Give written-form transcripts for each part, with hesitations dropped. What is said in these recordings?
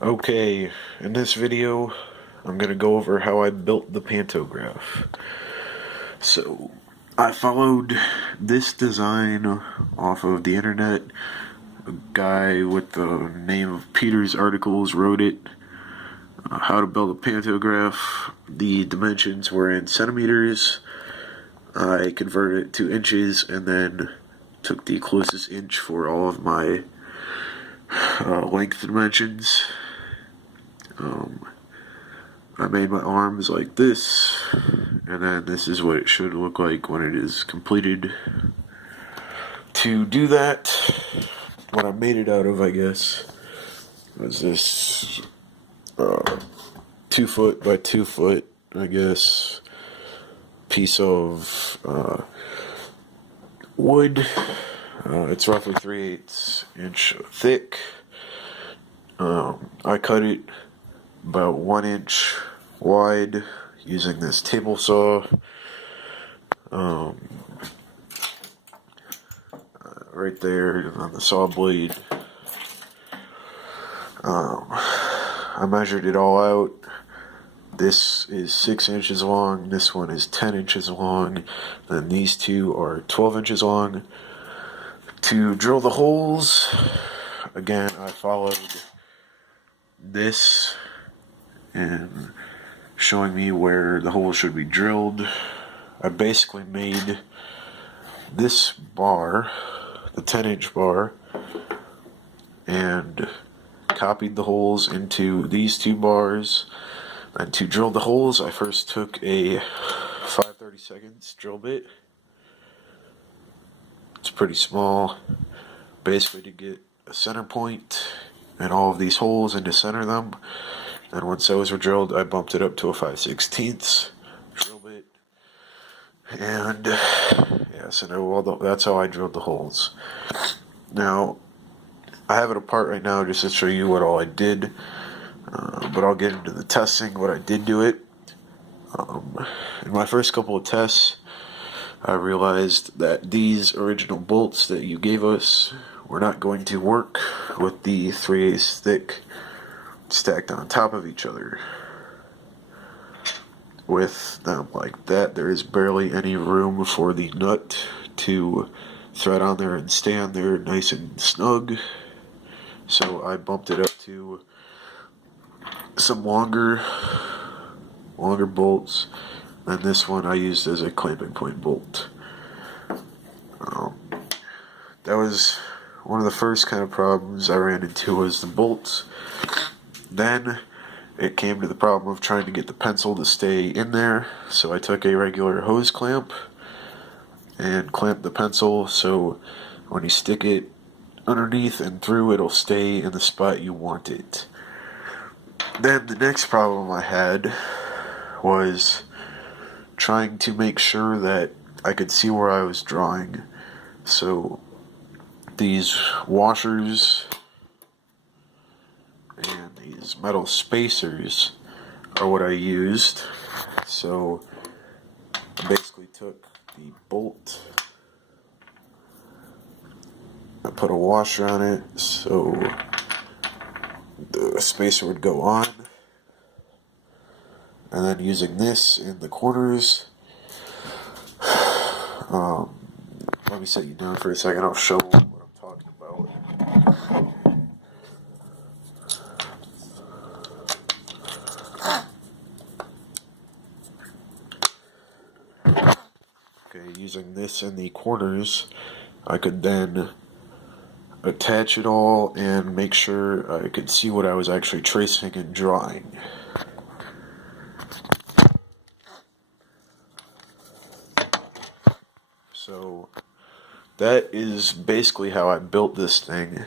Okay, in this video, I'm going to go over how I built the pantograph. So, I followed this design off of the internet. A guy with the name of Peter's Articles wrote it. How to build a pantograph. The dimensions were in centimeters. I converted it to inches and then took the closest inch for all of my length dimensions. I made my arms like this, and then this is what it should look like when it is completed. To do that, what I made it out of, I guess, was this 2 foot by 2 foot, I guess, piece of wood. It's roughly 3/8 inch thick. I cut it about 1 inch wide using this table saw. Right there on the saw blade. I measured it all out. This is 6 inches long, this one is 10 inches long, then these two are 12 inches long. To drill the holes, again, I followed this and showing me where the holes should be drilled. I basically made this bar, the 10-inch bar, and copied the holes into these two bars. And to drill the holes, I first took a 5/32 drill bit. It's pretty small, basically to get a center point and all of these holes and to center them. And once those were drilled, I bumped it up to a 5/16 drill bit. And yeah, so now that's how I drilled the holes. Now, I have it apart right now just to show you what all I did. But I'll get into the testing, what I did do it. In my first couple of tests, I realized that these original bolts that you gave us were not going to work with the 3/8 thick stacked on top of each other. With them like that, there is barely any room for the nut to thread on there and stay on there nice and snug. So I bumped it up to some longer bolts, and this one I used as a clamping point bolt. That was one of the first kind of problems I ran into, was the bolts. Then it came to the problem of trying to get the pencil to stay in there, so I took a regular hose clamp and clamped the pencil so when you stick it underneath and through, it'll stay in the spot you want it. Then the next problem I had was trying to make sure that I could see where I was drawing. So these washers and these metal spacers are what I used. So I basically took the bolt, I put a washer on it so the spacer would go on, and then using this in the corners. Let me set you down for a second, I'll show what I'm talking about. Okay, using this in the corners, I could then attach it all and make sure I could see what I was actually tracing and drawing. So that is basically how I built this thing.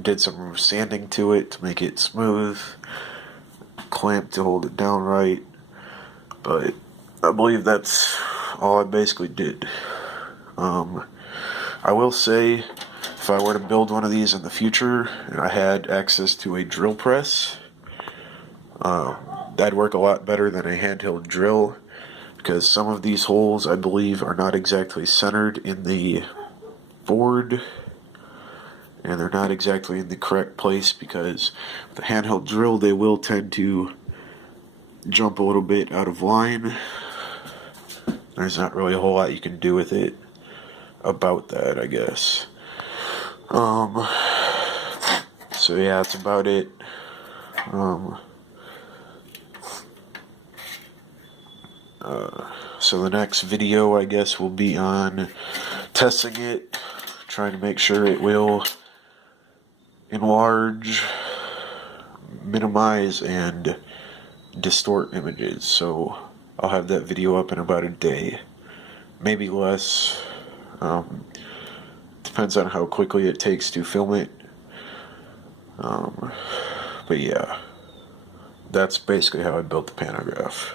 Did some sanding to it to make it smooth, clamped to hold it down right, but I believe that's all I basically did. I will say, if I were to build one of these in the future and I had access to a drill press, that'd work a lot better than a handheld drill, because some of these holes, I believe, are not exactly centered in the board. and they're not exactly in the correct place because with a handheld drill they will tend to jump a little bit out of line. There's not really a whole lot you can do with it about that, I guess. So yeah, that's about it. So the next video, I guess, will be on testing it, trying to make sure it will enlarge, minimize, and distort images. So I'll have that video up in about a day, maybe less. Depends on how quickly it takes to film it. But yeah, that's basically how I built the pantograph.